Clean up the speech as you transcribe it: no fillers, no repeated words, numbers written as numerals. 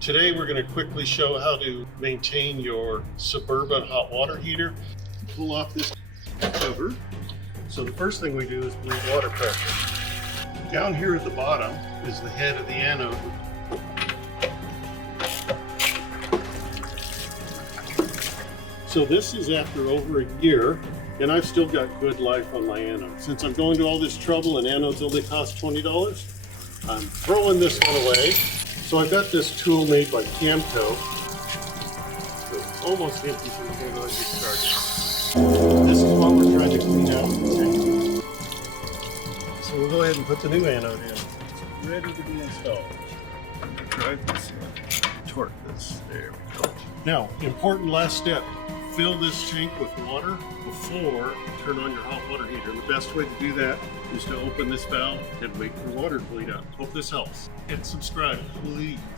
Today we're going to quickly show how to maintain your Suburban hot water heater. Pull off this cover. So the first thing we do is bleed water pressure. Down here at the bottom is the head of the anode. So this is after over a year, and I've still got good life on my anode. Since I'm going to all this trouble and anodes only cost $20, I'm throwing this one away. So I've got this tool made by Camto. It's almost empty, so we're going to go ahead and get started. This is what we're trying to clean out. So we'll go ahead and put the new anode in. It's ready to be installed. Drive this in. Torque this. There we go. Now, important last step. Fill this tank with water before you turn on your hot water heater. The best way to do that is to open this valve and wait for water to bleed out. Hope this helps. Hit subscribe, please.